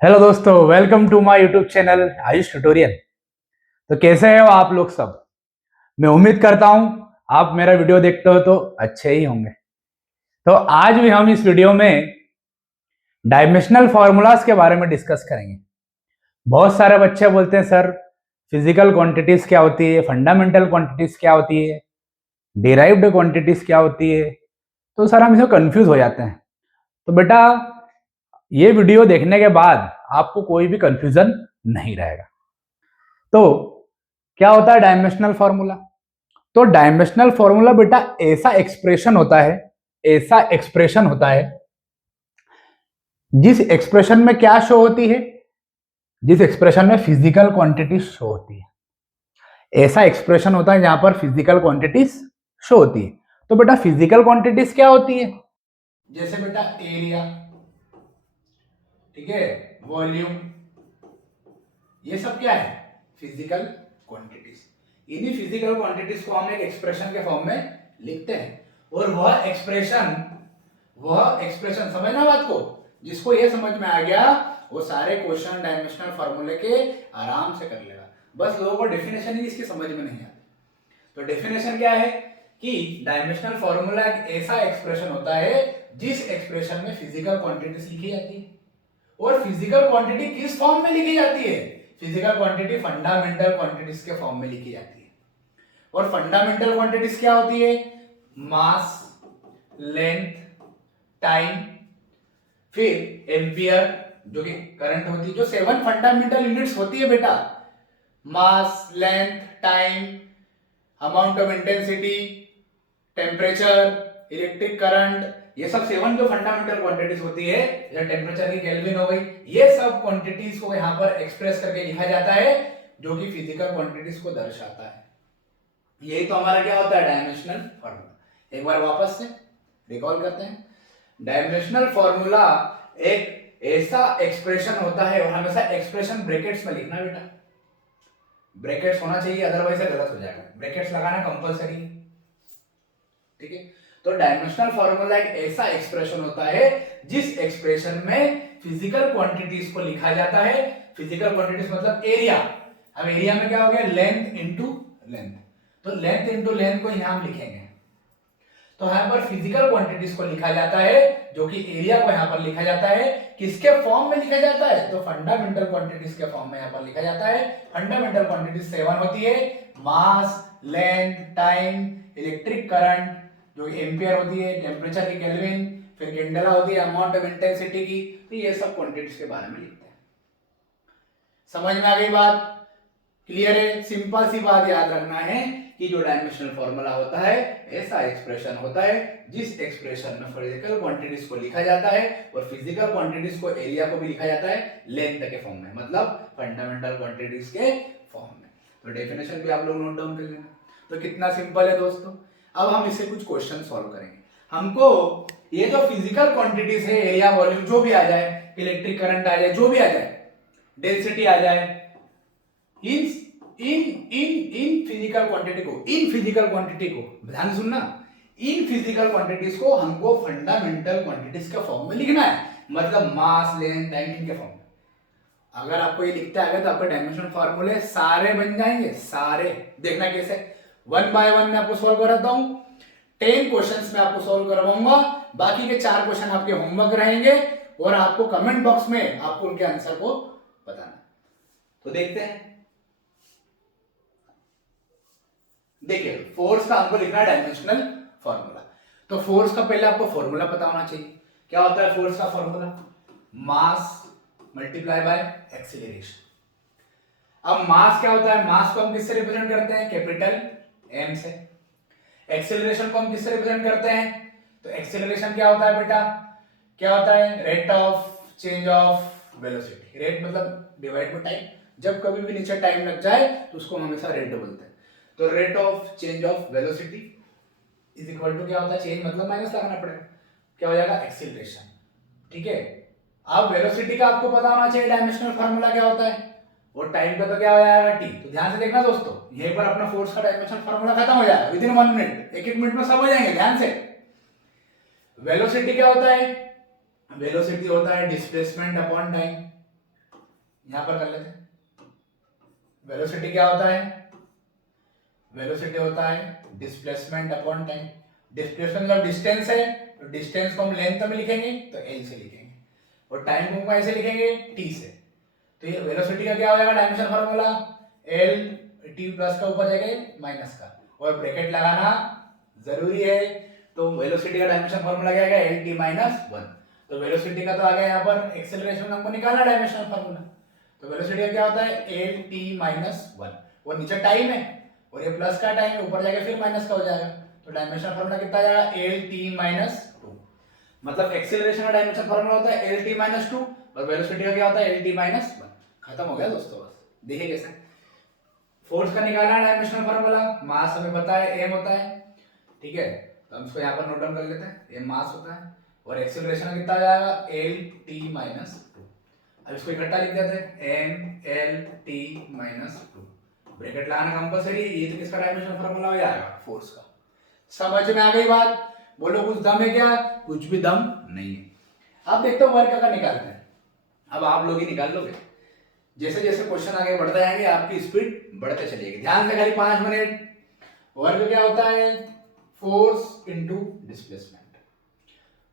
Hello दोस्तों, welcome to my YouTube channel Ayush tutorial. तो कैसे हो आप लोग सब। मैं उम्मीद करता हूं आप मेरा वीडियो देखते हो तो अच्छे ही होंगे। तो आज भी हम इस वीडियो में डायमेंशनल फार्मूलाज के बारे में डिस्कस करेंगे। बहुत सारे बच्चे बोलते हैं सर फिजिकल क्वांटिटीज क्या होती है, फंडामेंटल क्वांटिटीज क्या होती है, डिराइव्ड क्वांटिटीज क्या होती है। तो सर हम इसमें कंफ्यूज हो जाते हैं। तो बेटा ये वीडियो देखने के बाद आपको कोई भी कंफ्यूजन नहीं रहेगा। तो क्या होता है डायमेंशनल फॉर्मूला। तो डायमेंशनल फॉर्मूला बेटा ऐसा एक्सप्रेशन होता है जिस एक्सप्रेशन में क्या शो होती है, जिस एक्सप्रेशन में फिजिकल क्वांटिटीज शो होती है। ऐसा एक्सप्रेशन होता है जहां पर फिजिकल क्वांटिटीज शो होती है। तो बेटा फिजिकल क्वांटिटीज क्या होती है, जैसे बेटा एरिया, ठीक है, वॉल्यूम, ये सब क्या है फिजिकल क्वांटिटीज। इन्हीं फिजिकल क्वांटिटीज को हम एक एक्सप्रेशन के फॉर्म में लिखते हैं। और वह एक्सप्रेशन समझना बात को, जिसको ये समझ में आ गया वो सारे क्वेश्चन डायमेंशनल फार्मूले के आराम से कर लेगा। बस लोगों को डेफिनेशन ही इसकी समझ में नहीं आती। तो डेफिनेशन क्या है कि डायमेंशनल फार्मूला एक ऐसा एक्सप्रेशन होता है जिस एक्सप्रेशन में फिजिकल क्वांटिटीज लिखी जाती है। और फिजिकल क्वांटिटी किस फॉर्म में लिखी जाती है, फिजिकल क्वांटिटी फंडामेंटल क्वांटिटीज के फॉर्म में लिखी जाती है। और फंडामेंटल क्वांटिटीज क्या होती है, मास, लेंथ, टाइम, फिर एम्पियर जो कि करंट होती है। जो 7 फंडामेंटल यूनिट्स होती है बेटा, mass, length, time, amount of intensity, temperature, electric current, ये सब 7 जो फंडामेंटल क्वांटिटीज होती है, जैसे टेम्परेचर की केल्विन हो गई, ये सब क्वांटिटीज को यहां पर एक्सप्रेस करके लिखा जाता है जो कि फिजिकल क्वांटिटीज को दर्शाता है। यही तो हमारा क्या होता है डायमेंशनल फार्मूला। एक बार वापस से रिकॉल करते हैं। डायमेंशनल फार्मूला एक ऐसा एक्सप्रेशन होता है, और हमेशा एक्सप्रेशन ब्रैकेट्स में लिखना बेटा, ब्रैकेट्स होना चाहिए, अदरवाइज गलत हो जाएगा। ब्रैकेट्स लगाना कंपलसरी है, ठीक है। तो डायमेंशनल फार्मूला एक ऐसा एक्सप्रेशन होता है जिस एक्सप्रेशन में फिजिकल क्वांटिटीज को लिखा जाता है। फिजिकल क्वांटिटीज मतलब एरिया। अब एरिया में क्या हो गया, लेंथ इनटू लेंथ। तो लेंथ इनटू लेंथ को यहां हम लिखेंगे। तो यहां पर फिजिकल क्वांटिटीज को लिखा जाता है, जो कि एरिया को यहां पर लिखा जाता है किसके फॉर्म में लिखा जाता है, तो फंडामेंटल क्वांटिटीज के फॉर्म में यहां पर लिखा जाता है। फंडामेंटल क्वांटिटीज 7 होती है, मास, लेंथ, टाइम, इलेक्ट्रिक करंट जो एम्पियर होती है, टेम्परेचर की केल्विन, फिर कैंडेला होती है अमाउंट ऑफ इंटेंसिटी की। तो ये सब क्वांटिटीज के बारे में लिखते हैं। समझ में आ गई बात, क्लियर है। सिंपल सी बात याद रखना है कि जो डायमेंशनल फार्मूला होता है ऐसा एक्सप्रेशन होता है जिस एक्सप्रेशन में फिजिकल क्वांटिटीज को लिखा जाता है, और फिजिकल क्वांटिटीज को एरिया को भी लिखा जाता है लेंथ के फॉर्म में, मतलब फंडामेंटल क्वांटिटीज के फॉर्म में। तो डेफिनेशन भी आप लोग नोट डाउन कर लेना। तो कितना सिंपल है दोस्तों। अब हम इससे कुछ क्वेश्चन सॉल्व करेंगे। हमको ये जो फिजिकल क्वांटिटीज है, एरिया, वॉल्यूम, जो भी आ जाए, इलेक्ट्रिक करंट आ जाए, जो भी आ जाए, डेंसिटी आ जाए, इन इन इन इन फिजिकल क्वांटिटी को ध्यान से सुनना, इन फिजिकल क्वांटिटीज को हमको फंडामेंटल क्वांटिटीज के फॉर्म में लिखना है, मतलब मास, लेंथ, टाइम, इनके फॉर्म में। अगर आपको ये लिखते आ गया तो आपके डायमेंशनल फार्मूले सारे बन जाएंगे, सारे। देखना कैसे, 1 बाय 1 में आपको सॉल्व कराता हूं। 10 क्वेश्चंस में आपको सॉल्व करवाऊंगा, बाकी के 4 क्वेश्चन आपके होमवर्क रहेंगे, और आपको कमेंट बॉक्स में आपको उनके आंसर को बताना। तो देखते हैं। देखिए फोर्स का हमको लिखना है डायमेंशनल फॉर्मूला। तो फोर्स का पहले आपको फॉर्मूला पता होना चाहिए। क्या होता है फोर्स का formula, mass multiply by acceleration. अब मास क्या होता है, मास को हम किससे रिप्रेजेंट करते हैं, कैपिटल एम से। एक्सीलरेशन को हम किससे रिप्रेजेंट करते हैं, तो एक्सीलरेशन क्या होता है बेटा, क्या होता है, rate of change of velocity. Rate मतलब डिवाइड बाय टाइम। जब कभी भी नीचे टाइम लग जाए तो उसको हम हमेशा रेट बोलते हैं। तो rate of change of velocity is equal to क्या होता है, चेंज मतलब माइनस लगाना पड़ेगा, क्या हो जाएगा एक्सीलरेशन, ठीक है। अब वेलोसिटी का आपको पता होना चाहिए डायमेंशनल फार्मूला क्या होता है, और टाइम का तो क्या हो जाएगा टी। तो ध्यान से देखना दोस्तों, यहीं पर अपना फोर्स का डायमेंशनल फार्मूला खत्म हो जाएगा विद इन 1 मिनट। एक मिनट में सब हो जाएंगे, ध्यान से। वेलोसिटी क्या होता है, वेलोसिटी होता है डिस्प्लेसमेंट अपॉन टाइम, यहां पर कर लेते हैं। वेलोसिटी क्या होता है? वेलोसिटी होता है डिस्प्लेसमेंट अपॉन टाइम। डिस्प्लेसमेंट मतलब डिस्टेंस है, तो डिस्टेंस को हम लेंथ में लिखेंगे तो एल से लिखेंगे, और टाइम को कैसे लिखेंगे? टी से। तो ये वेलोसिटी का क्या हो जाएगा dimension formula? L T plus का ऊपर जाएगा माइनस का, और ब्रैकेट लगाना जरूरी है। तो वेलोसिटी का डायमेंशन फार्मूला क्या आएगा? L T minus one. तो वेलोसिटी का तो आ गया यहाँ पर एक्सेलरेशन हमको निकालना डायमेंशन फार्मूला। तो वेलोसिटी का क्या होता है? एल टी माइनस वन, और नीचे टाइम है और ये प्लस का टाइम है, ऊपर जाके फिर माइनस का हो जाएगा। तो डायमेंशन फार्मूला कितना आ जाएगा? L T minus to. मतलब एक्सेलरेशन का डायमेंशन फार्मूला होता है एल टी माइनस टू, और वेलोसिटी का क्या होता है? L T minus one. खत्म हो गया दोस्तों। बस देखिए कैसे फोर्स का निकालना है डायमेंशनल फार्मूला। मास हमें पता है एम होता है, ठीक है, तो हम इसको यहाँ पर नोट डाउन कर लेते हैं। एम मास होता है, और एक्सेलरेशन कितना आ जाएगा? L T minus two. अब इसको इकट्ठा लिख देते हैं, M L T minus two. Bracket लगाना कंपलसरी है। ये तो किसका डायमेंशनल फार्मूला हो जाएगा? फोर्स का। समझ में आ गई बात? बोलो कुछ दम है क्या? कुछ भी दम नहीं है। अब देखते हो वर्क का निकालते हैं। अब आप लोग ही निकाल लोगे। जैसे जैसे क्वेश्चन आगे बढ़ते जाएंगे आपकी स्पीड बढ़ते चलेगी। ध्यान से खाली 5 मिनट। वर्क क्या होता है? Force into displacement.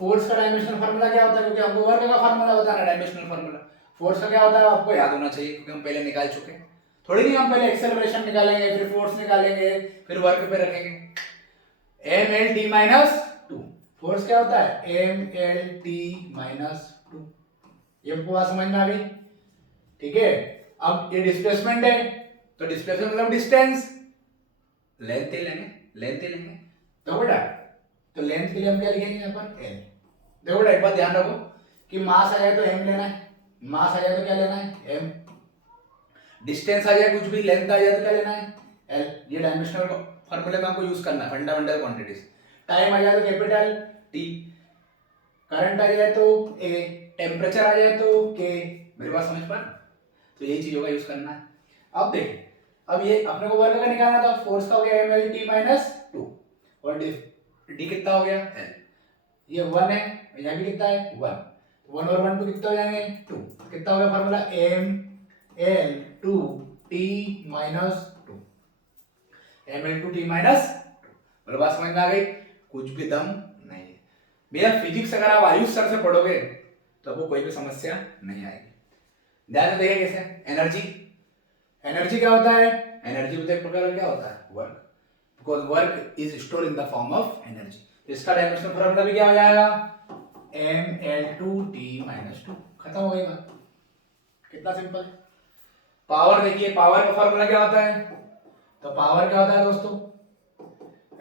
फोर्स का डायमेंशनल फार्मूला क्या होता है? क्योंकि हमको वर्क का फार्मूला बताना है, डायमेंशनल फार्मूला। फोर्स का क्या होता है आपको याद होना चाहिए, क्योंकि हम पहले निकाल चुके हैं। थोड़ी नहीं हम पहले एक्सेलरेशन निकालेंगे, फिर फोर्स निकालेंगे, फिर वर्क पे रखेंगे। M L T minus two. Force क्या होता है? M L T minus two. ये आपको बात समझ में आ गई? ठीक है। अब ये डिस्प्लेसमेंट है, तो डिस्प्लेसमेंट मतलब डिस्टेंस, लेंथ ही लेंगे, लेंथ ही लेंगे। तो बेटा तो लेंथ के लिए हम क्या लिखेंगे यहाँ पर? एल। देखो बेटा एक बात ध्यान रखो कि मास आ जाए तो एम लेना है, मास आ जाए तो क्या लेना है? एम। डिस्टेंस आ जाए, कुछ भी लेंथ आ जाए तो क्या लेना है? एल। ये डायमेंशनल फॉर्मूले में आपको यूज करना है, फंडामेंटल क्वांटिटीज। टाइम आ जाए तो कैपिटल टी, करंट आ जाए तो ए, टेम्परेचर आ जाए तो के। मेरी बात समझ पा? तो यही चीजों का यूज करना है। अब देखिए, अब ये अपने को वर्क का निकालना था। फोर्स का हो गया M L T minus two, और डी कितना हो गया? एल। ये वन है, यहाँ भी कितना है? वन। वन और वन टू कितना हो जाएंगे? टू। कितना हो गया formula? M L two T minus two. M L two T minus two. बोलो बात समझ में आ गई? कुछ भी दम नहीं है भैया। फिजिक्स अगर आप आयुष सर से पढ़ोगे तो आपको कोई भी समस्या नहीं आएगी। ध्यान से देखिए कैसे। एनर्जी, एनर्जी क्या होता है? एनर्जी तो एक प्रकार का क्या होता है? Work. Because work is store in the form of energy. तो इसका डायमेंशनल फॉर्मूला भी क्या हो जाएगा? M L two T minus two. खत्म हो गई बात। कितना सिंपल है। पावर देखिए, पावर का फॉर्मूला क्या होता है? तो पावर क्या होता है दोस्तों?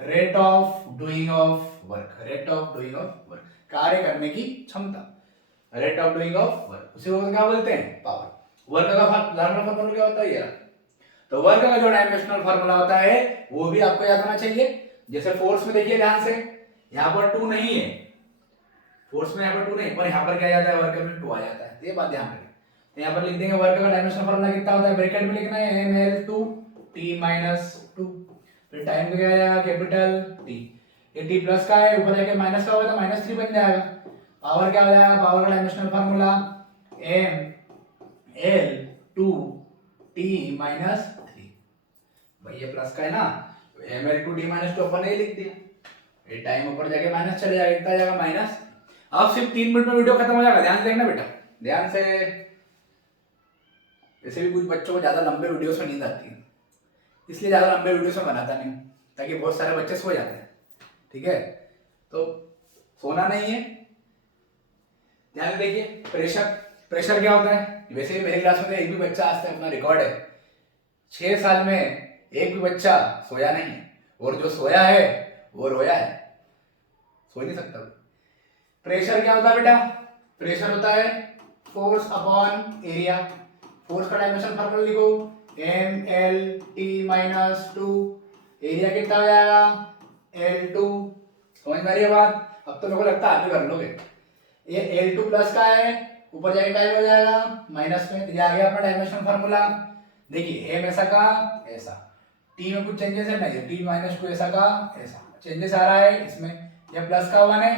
Rate of doing of work. Rate of doing of work, कार्य करने की क्षमता। Rate of doing of work, उसी को क्या बोलते हैं? पावर। वर्क का फॉर्मूला क्या होता है यार? तो वर्क का जो डायमेंशनल फार्मूला होता है वो भी आपको याद होना चाहिए। जैसे फोर्स में देखिए ध्यान से, यहाँ पर टू नहीं है, फोर्स में यहाँ पर टू नहीं, पर यहाँ पर क्या जाता है? वर्क में टू आ जाता है। तो ये बात ध्यान रखें। तो यहाँ पर लिख देंगे वर्क का डायमेंशनल फार्मूला कितना होता है? ब्रैकेट में लिखना है M L two T minus two. फिर टाइम का क्या आ जाएगा? Capital T. ये टी प्लस का है, ऊपर जाके माइनस का होगा तो माइनस थ्री बन जाएगा। पावर क्या हो जाएगा? पावर का dimensional formula M L two T minus three. भाई ये प्लस का है ना, तो M L two T minus two अपन ने लिख दिया। ये टाइम ऊपर जाके माइनस चले जाएगा, कितना जाएगा? माइनस। अब सिर्फ 3 मिनट में वीडियो खत्म हो जाएगा। ध्यान से देखना बेटा, ध्यान से। वैसे भी कुछ बच्चों को ज्यादा लंबे वीडियोस में नींद आती है, इसलिए ज्यादा लंबे वीडियोस में बनाता नहीं, ताकि बहुत सारे बच्चे सो जाते हैं। ठीक है, तो सोना नहीं है। ध्यान से देखिए, प्रेशर, प्रेशर क्या होता है? वैसे भी मेरे क्लास में एक भी बच्चा, आज तक अपना रिकॉर्ड है 6 साल में एक भी बच्चा सोया नहीं है, और जो सोया है वो रोया है। सो नहीं सकता। प्रेशर क्या होता है बेटा? प्रेशर होता है फोर्स अपॉन एरिया। फोर्स का डायमेंशन फार्मूला लिखो, M L T minus two. Area कितना हो जाएगा? L two. समझ में आ रही है बात? अब तो मेरे को लगता है आप भी कर लोगे। ये एल टू प्लस का है, ऊपर जाके टाइम हो जाएगा माइनस में। ये आ गया अपना डायमेंशन फार्मूला। देखिए एम ऐसा का ऐसा, टी में कुछ चेंजेस है नहीं, टी माइनस टू ऐसा का ऐसा चेंजेस आ रहा है इसमें। ये प्लस का वन है,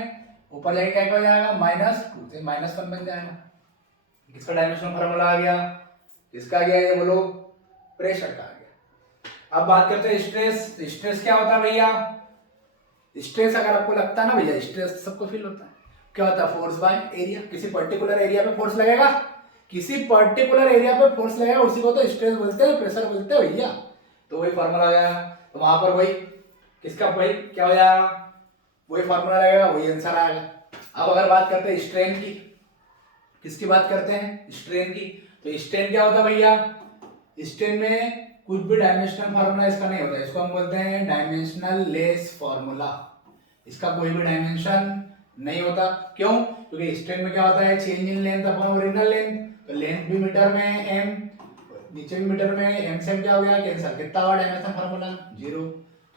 ऊपर जाके क्या हो जाएगा? माइनस टू से माइनस वन बन जाएगा। इसका डायमेंशनल फार्मूला आ गया किसका आ गया ये बोलो? प्रेशर का आ गया। अब बात करते हैं स्ट्रेस। स्ट्रेस क्या होता है भैया? स्ट्रेस अगर आपको लगता है ना भैया, स्ट्रेस सबको फील होता है, क्या होता है? Force by area. किसी पर्टिकुलर एरिया पे फोर्स लगेगा, किसी पर्टिकुलर एरिया पे फोर्स लगेगा, उसी को तो स्ट्रेस बोलते हैं, प्रेशर बोलते हैं भैया। तो वही फॉर्मूला आ जाएगा, तो वहां पर वही किसका वही क्या हो जाएगा? वही फॉर्मूला लगेगा, वही आंसर आएगा। अब अगर बात करते हैं स्ट्रेन की, किसकी बात करते हैं? स्ट्रेन की। तो स्ट्रेन क्या होता है भैया? स्ट्रेन में कुछ भी डायमेंशनल फार्मूला इसका नहीं होता, इसको हम बोलते हैं डायमेंशनल लेस फार्मूला। इसका कोई भी डायमेंशन नहीं होता। क्यों? क्योंकि स्ट्रेन में क्या होता है? Change in length upon original length. तो लेंथ भी मीटर में एम, नीचे भी मीटर में एम से क्या हो गया? कैंसिल। कितना हुआ डायमेंशन फार्मूला? 0।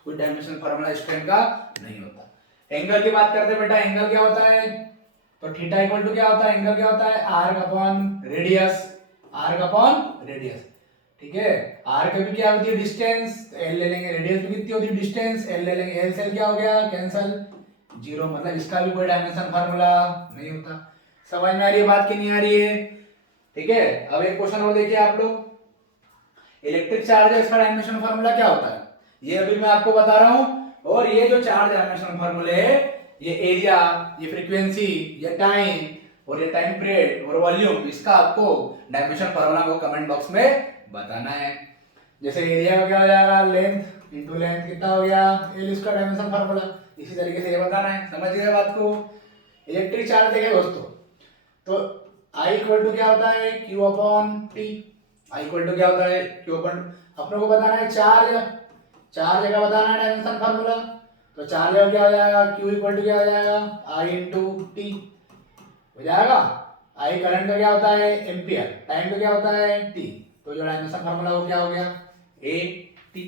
कोई डायमेंशन फार्मूला स्ट्रेन का नहीं होता। एंगल की बात करते हैं बेटा, एंगल क्या होता है? तो थीटा इक्वल टू क्या होता है? एंगल क्या होता है? Arc upon radius. Arc upon radius, ठीक है। आर का भी क्या होती है? डिस्टेंस। एल ले लेंगे, रेडियस भी कितनी होती है? डिस्टेंस। एल ले लेंगे, एल से क्या हो गया? कैंसिल। 0। मतलब इसका भी कोई डायमेंशन फार्मूला नहीं होता। समझ में आ रही है बात कि नहीं आ रही है? ठीक है। अब एक क्वेश्चन और देखिए आप लोग, इलेक्ट्रिक चार्ज है, इसका डायमेंशन फार्मूला क्या होता है? ये अभी मैं आपको बता रहा हूं। और ये जो चार्ज डायमेंशन फार्मूले है, ये एरिया, ये फ्रीक्वेंसी, ये टाइम, और ये टाइम पीरियड और वॉल्यूम, इसका आपको डायमेंशन फार्मूला को कमेंट बॉक्स में बताना है। जैसे एरिया का क्या हो जाएगा? लेंथ इंटू लेंथ कितना हो गया? एल, इसका डायमेंशन फार्मूला। इसी तरीके से ये बताना है। समझ गए बात को? इलेक्ट्रिक चार्ज देखे दोस्तों, तो I इक्वल टू क्या होता है? Q upon T. I equal to क्या होता है? Q अपॉन, अपने को बताना है चार्ज, चार्ज का बताना है डायमेंशन फार्मूला। तो चार्ज का क्या हो जाएगा? Q इक्वल टू क्या हो जाएगा? I इंटू टी हो जाएगा। I करंट का क्या होता है? एम्पियर। टाइम का क्या होता है? टी। तो जो डायमेंशन फार्मूला वो क्या हो गया? A T.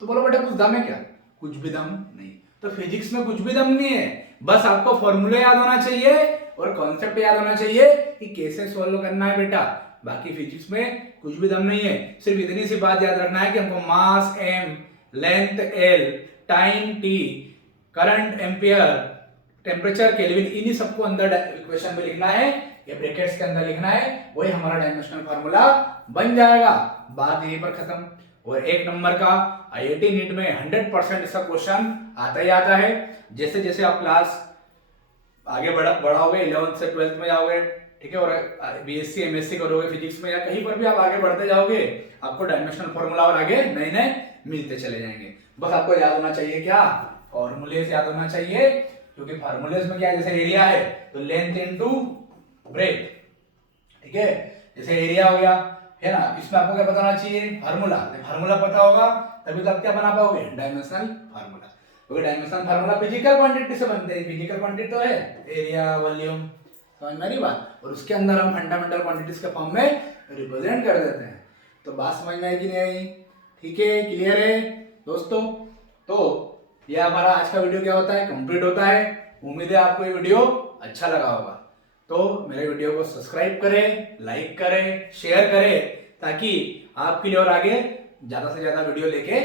तो बोलो बेटा कुछ दम है क्या? कुछ भी दम नहीं। तो फिजिक्स में कुछ भी दम नहीं है, बस आपको फॉर्मूले याद होना चाहिए और कॉन्सेप्ट याद होना चाहिए कि कैसे सॉल्व करना है बेटा। बाकी फिजिक्स में कुछ भी दम नहीं है। सिर्फ इतनी सी बात याद रखना है कि हमको mass M, length L, time T, current ampere, temperature kelvin, इन्हीं सबको अंदर इक्वेशन में लिखना है, ये ब्रैकेट्स के अंदर लिखना है, वही हमारा डायमेंशनल फार्मूला बन जाएगा। बात यहीं पर खत्म। और एक नंबर का आईआईटी नीट में 100% इसका क्वेश्चन आता ही आता है। जैसे जैसे आप क्लास आगे बढ़ाओगे, 11th से 12th में जाओगे, ठीक है, और बीएससी एमएससी करोगे फिजिक्स में या कहीं पर भी आप आगे बढ़ते जाओगे, आपको डायमेंशनल फार्मूला और आगे नए नए मिलते चले जाएंगे। बस आपको याद होना चाहिए क्या? फॉर्मूले याद होना चाहिए, क्योंकि फार्मूलेस में क्या है? जैसे एरिया है तो लेंथ इनटू ब्रेथ, ठीक है। जैसे एरिया हो गया है ना, इसमें आपको क्या बताना चाहिए? फार्मूला। फार्मूला पता होगा तभी तो आप क्या बना पाओगे? Dimensional formula. क्योंकि डायमेंशनल फार्मूला फिजिकल क्वांटिटी से बनते हैं। फिजिकल क्वांटिटी तो है एरिया, वॉल्यूम, समझ में आ रही बात? और उसके अंदर हम फंडामेंटल क्वांटिटीज के फॉर्म में रिप्रेजेंट कर देते हैं। तो बात समझ में आई कि नहीं आई? ठीक है, क्लियर है दोस्तों? तो ये हमारा आज का वीडियो क्या होता है? कंप्लीट होता है। उम्मीद है आपको ये वीडियो अच्छा लगा होगा। तो मेरे वीडियो को सब्सक्राइब करें, लाइक करें, शेयर करें, ताकि आपके लिए और आगे ज्यादा से ज्यादा वीडियो लेके